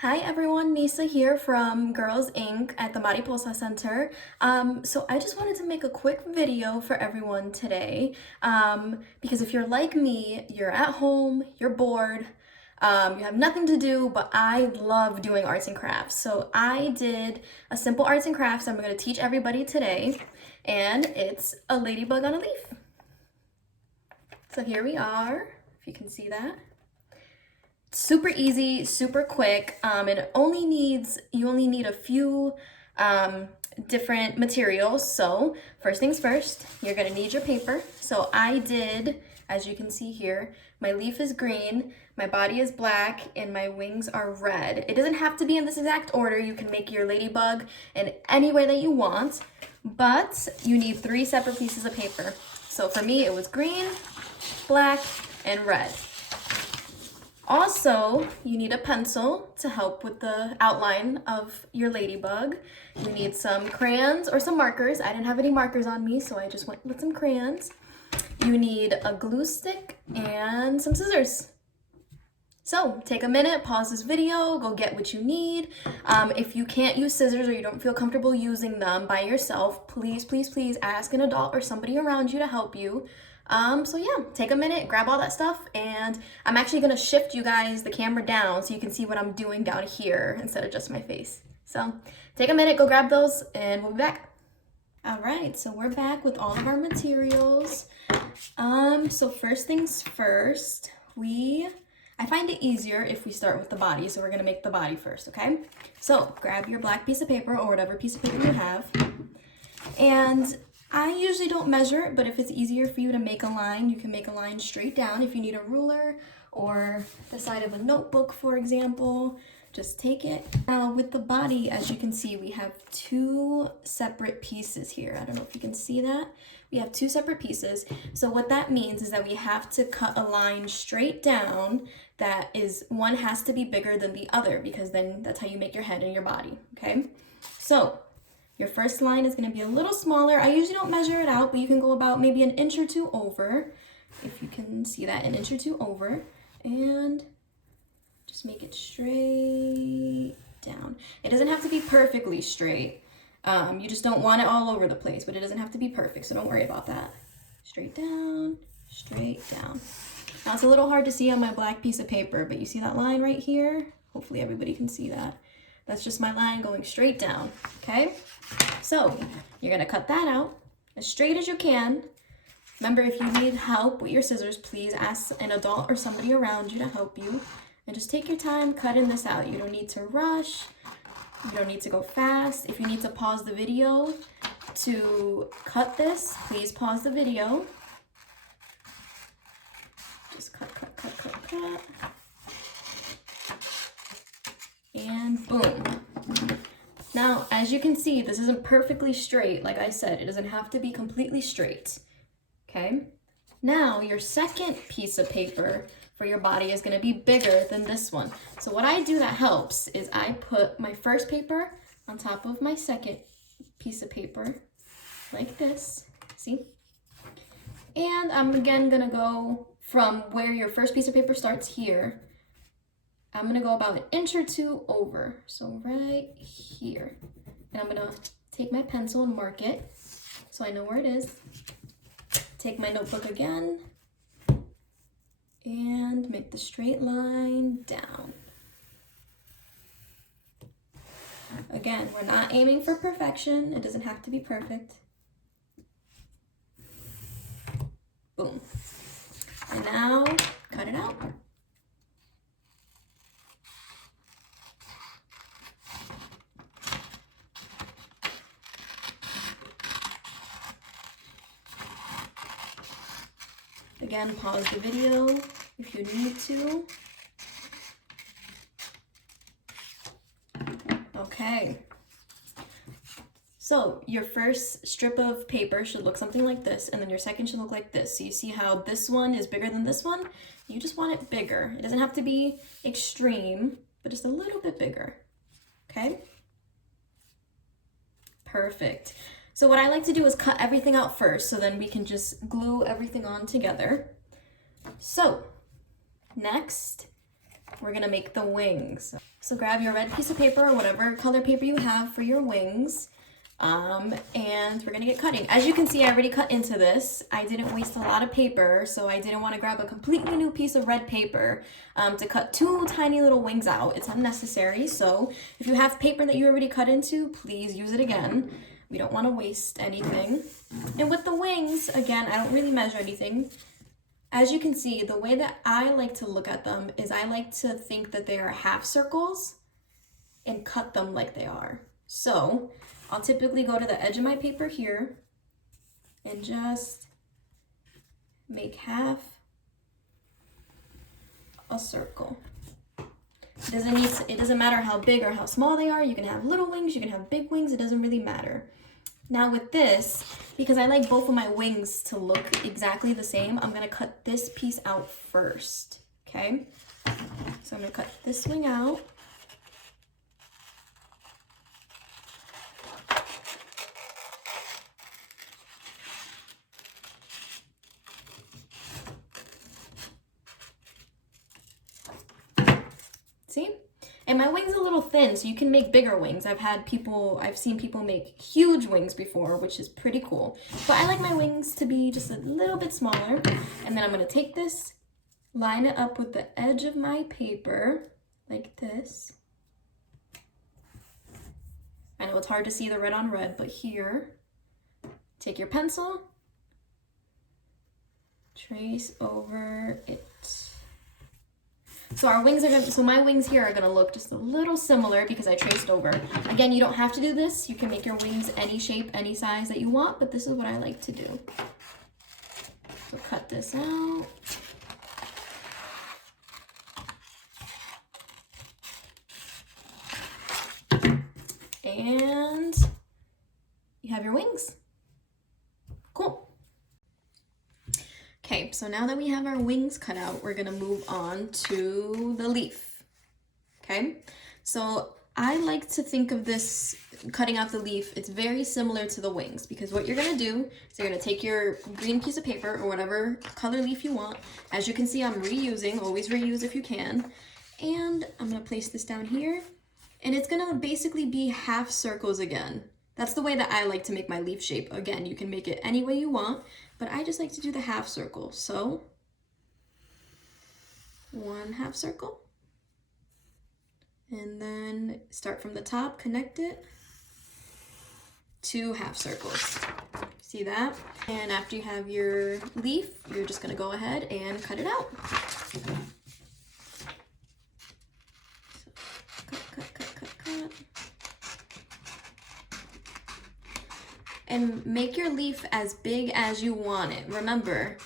Hi everyone, Nisa here from Girls Inc. at the Mariposa Center. So I just wanted to make a quick video for everyone today because if you're like me, you're at home, you're bored, you have nothing to do, but I love doing arts and crafts. So I did a simple arts and crafts I'm going to teach everybody today, and it's a ladybug on a leaf. So here we are, if you can see that. Super easy, super quick, and you only need a few different materials. So first things first, you're gonna need your paper. So I did, as you can see here, my leaf is green, my body is black, and my wings are red. It doesn't have to be in this exact order. You can make your ladybug in any way that you want, but you need 3 separate pieces of paper. So for me, it was green, black, and red. Also, you need a pencil to help with the outline of your ladybug. You need some crayons or some markers. I didn't have any markers on me, so I just went with some crayons. You need a glue stick and some scissors. So take a minute, pause this video, go get what you need. If you can't use scissors or you don't feel comfortable using them by yourself, please ask an adult or somebody around you to help you. So yeah, take a minute, grab all that stuff, and I'm actually gonna shift you guys the camera down so you can see what I'm doing down here instead of just my face. So take a minute, go grab those, and we'll be back. All right, so we're back with all of our materials. So first things first, I find it easier if we start with the body, so we're gonna make the body first, okay? So grab your black piece of paper or whatever piece of paper you have, and I usually don't measure it, but if it's easier for you to make a line, you can make a line straight down. If you need a ruler or the side of a notebook, for example, just take it. Now with the body, as you can see, we have 2 separate pieces here. I don't know if you can see that. We have 2 separate pieces. So what that means is that we have to cut a line straight down that is, one has to be bigger than the other, because then that's how you make your head and your body, okay? So your first line is going to be a little smaller. I usually don't measure it out, but you can go about maybe an inch or 2 over, if you can see that, an inch or 2 over, and just make it straight down. It doesn't have to be perfectly straight. You just don't want it all over the place, but it doesn't have to be perfect, so don't worry about that. Straight down, straight down. Now it's a little hard to see on my black piece of paper, but you see that line right here? Hopefully everybody can see that. That's just my line going straight down, okay? So you're gonna cut that out as straight as you can. Remember, if you need help with your scissors, please ask an adult or somebody around you to help you. And just take your time cutting this out. You don't need to rush. You don't need to go fast. If you need to pause the video to cut this, please pause the video. Just cut. And boom. Now, as you can see, this isn't perfectly straight. Like I said, it doesn't have to be completely straight, okay? Now, your second piece of paper for your body is gonna be bigger than this one. So what I do that helps is I put my first paper on top of my second piece of paper, like this, see? And I'm again gonna go from where your first piece of paper starts here. I'm gonna go about an inch or 2 over, so right here. And I'm gonna take my pencil and mark it so I know where it is. Take my notebook again and make the straight line down. Again, we're not aiming for perfection. It doesn't have to be perfect. Boom. And now cut it out. Again, pause the video if you need to. Okay. So your first strip of paper should look something like this, and then your second should look like this. So you see how this one is bigger than this one? You just want it bigger. It doesn't have to be extreme, but just a little bit bigger, okay? Perfect. So what I like to do is cut everything out first, so then we can just glue everything on together. So next, we're gonna make the wings. So grab your red piece of paper or whatever color paper you have for your wings. And we're gonna get cutting. As you can see, I already cut into this. I didn't waste a lot of paper, so I didn't want to grab a completely new piece of red paper to cut two tiny little wings out. It's unnecessary. So if you have paper that you already cut into, please use it again. We don't want to waste anything. And with the wings, again, I don't really measure anything. As you can see, the way that I like to look at them is I like to think that they are half circles and cut them like they are. So I'll typically go to the edge of my paper here and just make half a circle. It doesn't matter how big or how small they are. You can have little wings, you can have big wings, it doesn't really matter. Now with this, because I like both of my wings to look exactly the same, I'm gonna cut this piece out first, okay? So I'm gonna cut this wing out. See? And my wing's a little thin, so you can make bigger wings. I've seen people make huge wings before, which is pretty cool. But I like my wings to be just a little bit smaller. And then I'm gonna take this, line it up with the edge of my paper, like this. I know it's hard to see the red on red, but here, take your pencil, trace over it. So my wings here are gonna look just a little similar because I traced over. Again, you don't have to do this. You can make your wings any shape, any size that you want, but this is what I like to do. So cut this out. And you have your wings. Cool. Okay, so now that we have our wings cut out, we're gonna move on to the leaf. Okay, so I like to think of this cutting out the leaf, it's very similar to the wings, because what you're gonna do is you're gonna take your green piece of paper or whatever color leaf you want. As you can see, I'm reusing, always reuse if you can. And I'm gonna place this down here, and it's gonna basically be half circles again. That's the way that I like to make my leaf shape. Again, you can make it any way you want, but I just like to do the half circle. So, one half circle. And then start from the top, connect it. Two half circles. See that? And after you have your leaf, you're just gonna go ahead and cut it out. So, cut. And make your leaf as big as you want it. Remember,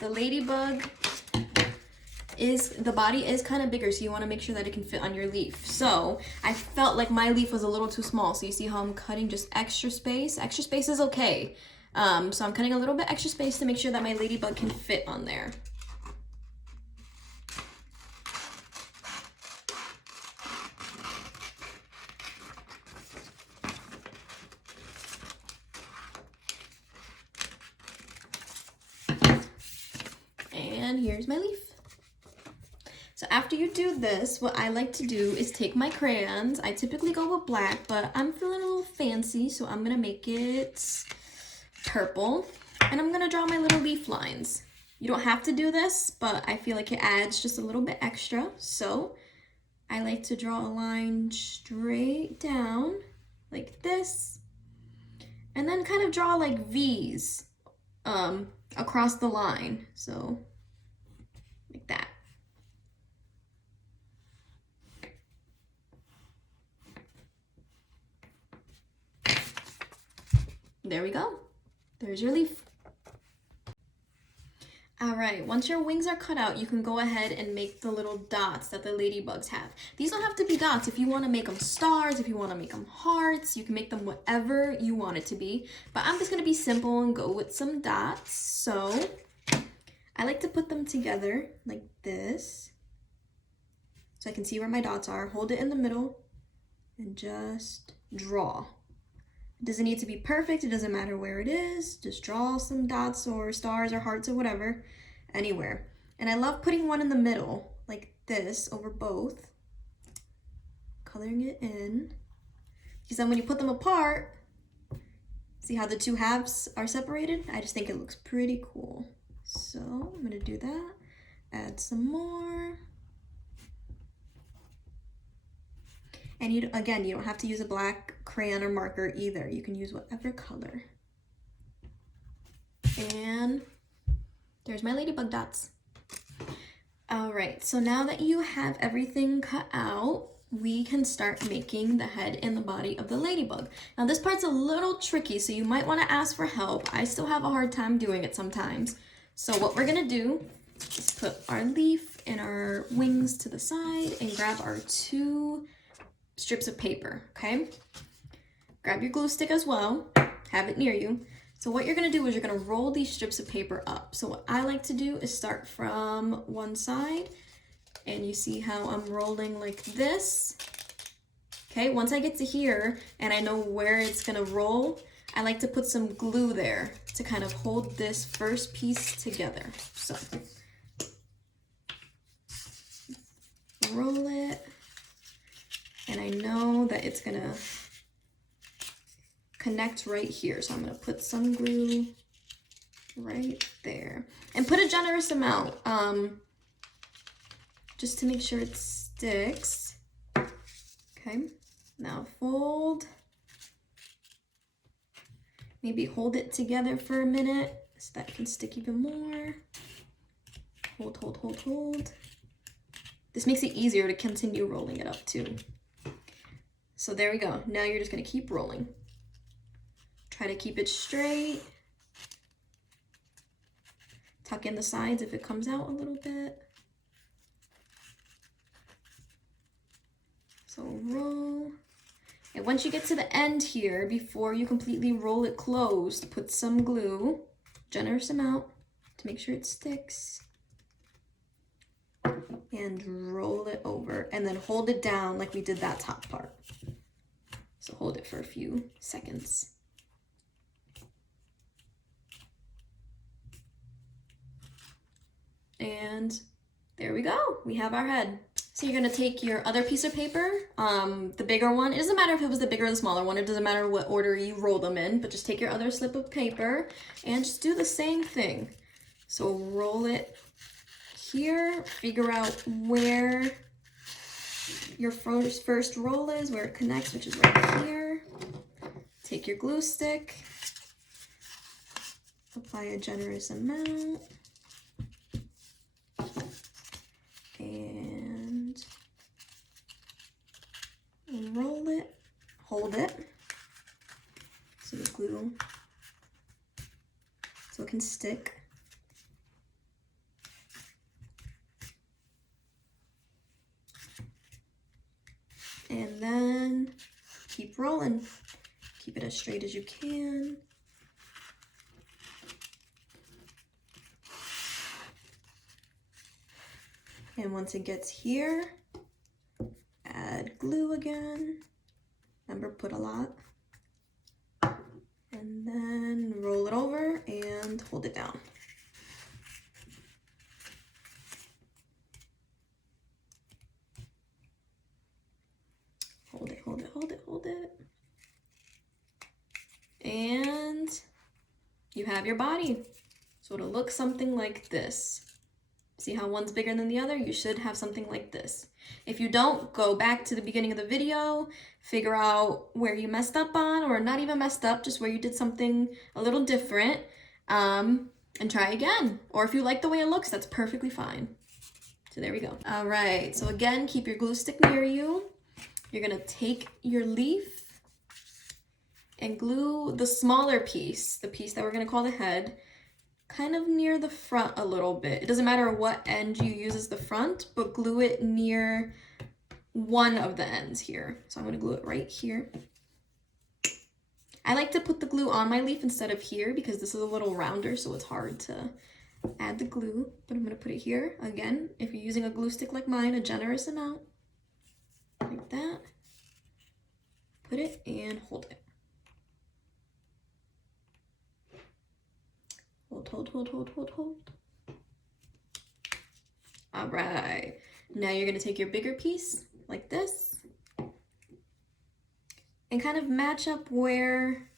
the ladybug the body is kind of bigger, so you want to make sure that it can fit on your leaf. So I felt like my leaf was a little too small. So you see how I'm cutting just extra space? Extra space is okay. So I'm cutting a little bit extra space to make sure that my ladybug can fit on there. And here's my leaf. So after you do this, what I like to do is take my crayons. I typically go with black, but I'm feeling a little fancy, so I'm gonna make it purple. And I'm gonna draw my little leaf lines. You don't have to do this, but I feel like it adds just a little bit extra. So I like to draw a line straight down like this, and then kind of draw like V's across the line. So like that. There we go. There's your leaf. All right, once your wings are cut out, you can go ahead and make the little dots that the ladybugs have. These don't have to be dots. If you want to make them stars, if you want to make them hearts, you can make them whatever you want it to be. But I'm just going to be simple and go with some dots. So I like to put them together like this, so I can see where my dots are. Hold it in the middle and just draw. It doesn't need to be perfect. It doesn't matter where it is. Just draw some dots or stars or hearts or whatever, anywhere. And I love putting one in the middle like this over both, coloring it in, because then when you put them apart, see how the two halves are separated? I just think it looks pretty cool. So I'm gonna do that, add some more. And you, again, you don't have to use a black crayon or marker either. You can use whatever color. And there's my ladybug dots. All right, so now that you have everything cut out, we can start making the head and the body of the ladybug. Now this part's a little tricky, so you might want to ask for help. I still have a hard time doing it sometimes. So what we're gonna do is put our leaf and our wings to the side and grab our 2 strips of paper, okay? Grab your glue stick as well, have it near you. So what you're gonna do is you're gonna roll these strips of paper up. So what I like to do is start from one side, and you see how I'm rolling like this. Okay, once I get to here and I know where it's gonna roll, I like to put some glue there to kind of hold this first piece together. So roll it, and I know that it's gonna connect right here. So I'm gonna put some glue right there. And put a generous amount, just to make sure it sticks. Okay, now fold. Maybe hold it together for a minute so that it can stick even more. Hold, hold, hold, hold. This makes it easier to continue rolling it up too. So there we go. Now you're just gonna keep rolling. Try to keep it straight. Tuck in the sides if it comes out a little bit. So roll. And once you get to the end here, before you completely roll it closed, put some glue, generous amount, to make sure it sticks. And roll it over, and then hold it down like we did that top part. So hold it for a few seconds. And there we go, we have our head. So you're gonna take your other piece of paper, the bigger one. It doesn't matter if it was the bigger or the smaller one, it doesn't matter what order you roll them in, but just take your other slip of paper and just do the same thing. So roll it here, figure out where your first roll is, where it connects, which is right here. Take your glue stick, apply a generous amount, and roll it, hold it, so the glue, so it can stick. And then keep rolling. Keep it as straight as you can. And once it gets here, add glue again. Remember, put a lot. And then roll it over and hold it down. Hold it, hold it, hold it, hold it. And you have your body. So it'll look something like this. See how one's bigger than the other? You should have something like this. If you don't, go back to the beginning of the video, figure out where you messed up on, or not even messed up, just where you did something a little different, and try again. Or if you like the way it looks, that's perfectly fine. So there we go. All right, so again, keep your glue stick near you. You're gonna take your leaf and glue the smaller piece, the piece that we're gonna call the head, kind of near the front a little bit. It doesn't matter what end you use as the front, but glue it near one of the ends here. So I'm gonna glue it right here. I like to put the glue on my leaf instead of here because this is a little rounder, so it's hard to add the glue, but I'm gonna put it here. Again, if you're using a glue stick like mine, a generous amount, like that. Put it and hold it. Hold, hold, hold, hold, hold, hold. All right. Now you're gonna take your bigger piece like this and kind of match up where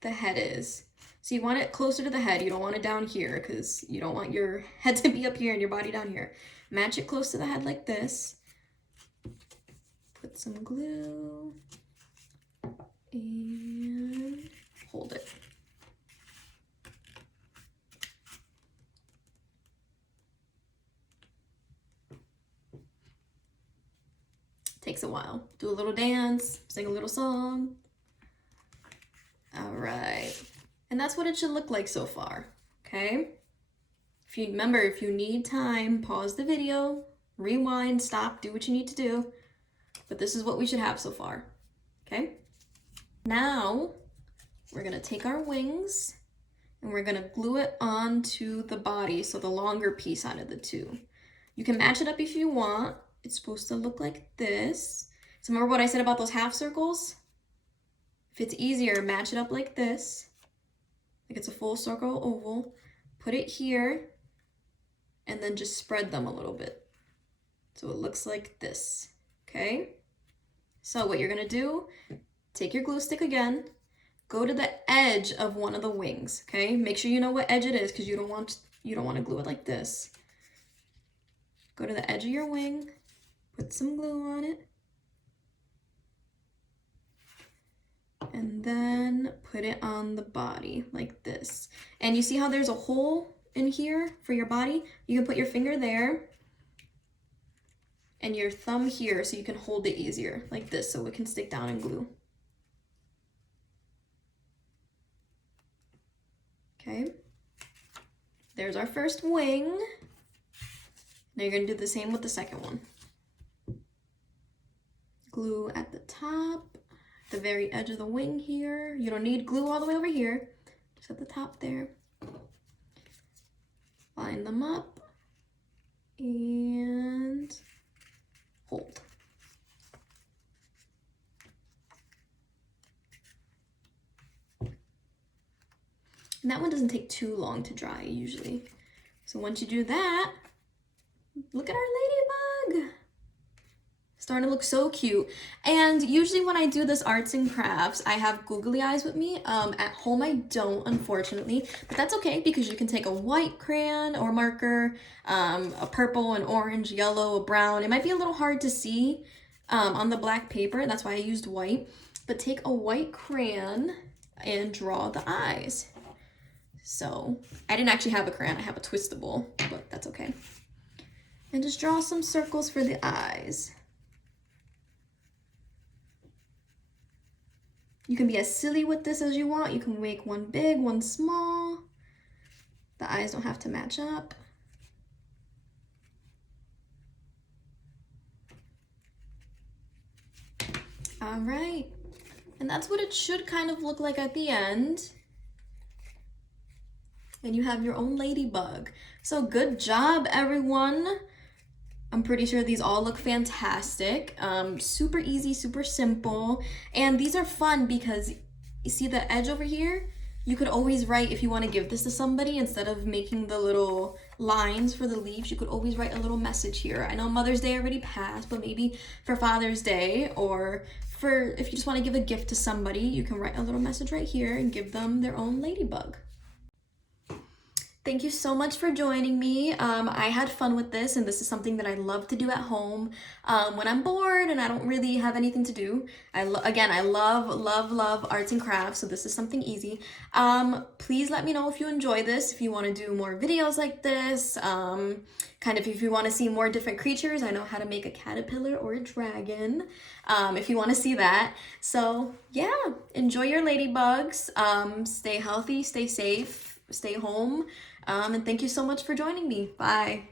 the head is. So you want it closer to the head. You don't want it down here because you don't want your head to be up here and your body down here. Match it close to the head like this. Put some glue and hold it. Takes a while. Do a little dance, sing a little song. All right. And that's what it should look like so far, okay? If you need time, pause the video, rewind, stop, do what you need to do. But this is what we should have so far, okay? Now, we're gonna take our wings and we're gonna glue it onto the body, so the longer piece out of the two. You can match it up if you want. It's supposed to look like this. So remember what I said about those half circles? If it's easier, match it up like this. Like it's a full circle oval. Put it here and then just spread them a little bit. So it looks like this, okay? So what you're gonna do, take your glue stick again, go to the edge of one of the wings, okay? Make sure you know what edge it is because you don't want to glue it like this. Go to the edge of your wing, put some glue on it, and then put it on the body like this. And you see how there's a hole in here for your body? You can put your finger there and your thumb here so you can hold it easier like this so it can stick down and glue. Okay, there's our first wing. Now you're gonna do the same with the second one. Glue at the top, the very edge of the wing here. You don't need glue all the way over here, just at the top there. Line them up and hold. And that one doesn't take too long to dry usually. So once you do that, look at our ladybug. Starting to look so cute. And usually when I do this arts and crafts, I have googly eyes with me. At home I don't, unfortunately, but that's okay because you can take a white crayon or marker, a purple, an orange, yellow, a brown. It might be a little hard to see on the black paper, that's why I used white, but take a white crayon and draw the eyes. So I didn't actually have a crayon, I have a twistable, but that's okay. And just draw some circles for the eyes. You can be as silly with this as you want. You can make one big, one small. The eyes don't have to match up. All right. And that's what it should kind of look like at the end. And you have your own ladybug. So good job, everyone. I'm pretty sure these all look fantastic. Super easy, super simple. And these are fun because you see the edge over here? You could always write, if you want to give this to somebody, instead of making the little lines for the leaves, you could always write a little message here. I know Mother's Day already passed, but maybe for Father's Day, or for if you just want to give a gift to somebody, you can write a little message right here and give them their own ladybug. Thank you so much for joining me. I had fun with this, and this is something that I love to do at home when I'm bored and I don't really have anything to do. Again, I love arts and crafts, so this is something easy. Please let me know if you enjoy this, if you want to do more videos like this, kind of if you want to see more different creatures. I know how to make a caterpillar or a dragon, if you want to see that. So yeah, enjoy your ladybugs, stay healthy, stay safe, stay home. And thank you so much for joining me. Bye.